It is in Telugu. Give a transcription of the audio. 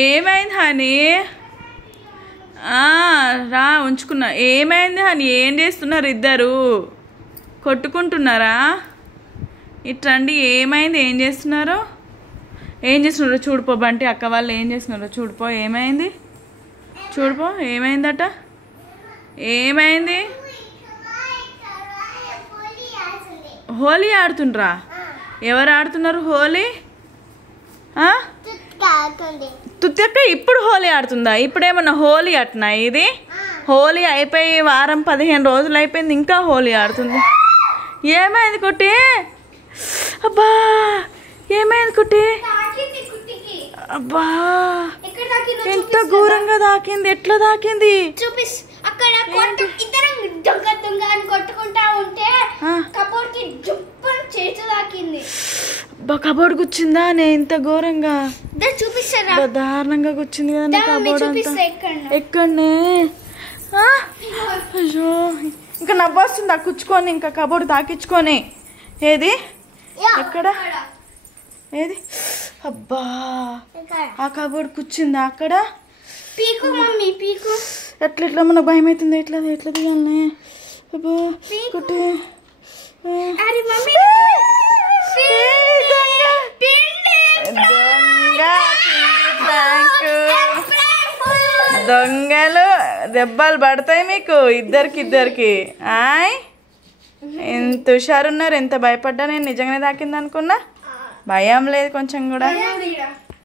ఏమైంది హనీ? రా ఉంచుకున్నా. ఏమైంది హనీ? ఏం చేస్తున్నారు ఇద్దరు? కొట్టుకుంటున్నారా? ఇట్రండి. ఏమైంది? ఏం చేస్తున్నారు? చూడిపో బంటి అక్క వాళ్ళు ఏం చేస్తున్నారో చూడిపో. ఏమైంది? చూడిపో. ఏమైందట? ఏమైంది? హోలీ ఆడుతుండ్రా? ఎవరు ఆడుతున్నారు హోలీ? తుత్తక్క ఇప్పుడు హోలీ ఆడుతుందా? ఇప్పుడేమన్నా హోలీ అట్నా? ఇది హోలీ అయిపోయి వారం 15 రోజులు అయిపోయింది, ఇంకా హోలీ ఆడుతుంది. ఏమైంది కుట్టి? అబ్బా ఏమైంది కుట్టి? అబ్బా ఎంత ఘోరంగా తాకింది. ఎట్లా తాకింది? కొట్టుకుంటా ఉంటే కబోర్డ్కి జుప్పని చేతి తాకింది. కబోర్డ్ కూర్చుందా? నేను ఇంత ఘోరంగా చూపిస్తారా? దారుణంగా కూర్చుంది కదా కబోర్డ్ అంతా. ఎక్కడనే? అయ్యో ఇంకా నవ్వొస్తుందా కూర్చుకొని? ఇంకా కబోర్డ్ తాకించుకొని. ఏది? ఎక్కడ? ఏది? అబ్బా ఆ కబోర్డ్ కూర్చుందా అక్కడ? పీకు మమ్మీ పీకు. ఎట్లా మనకు భయం అవుతుంది. ఎట్లా తీయాలనే? అబ్బా కుట్టి. దొంగలు దెబ్బలు పడతాయి మీకు ఇద్దరికి. ఎంత హుషారున్నారు. ఎంత భయపడ్డా నేను. నిజంగానే తాకింది అనుకున్నా. భయం లేదు కొంచెం కూడా.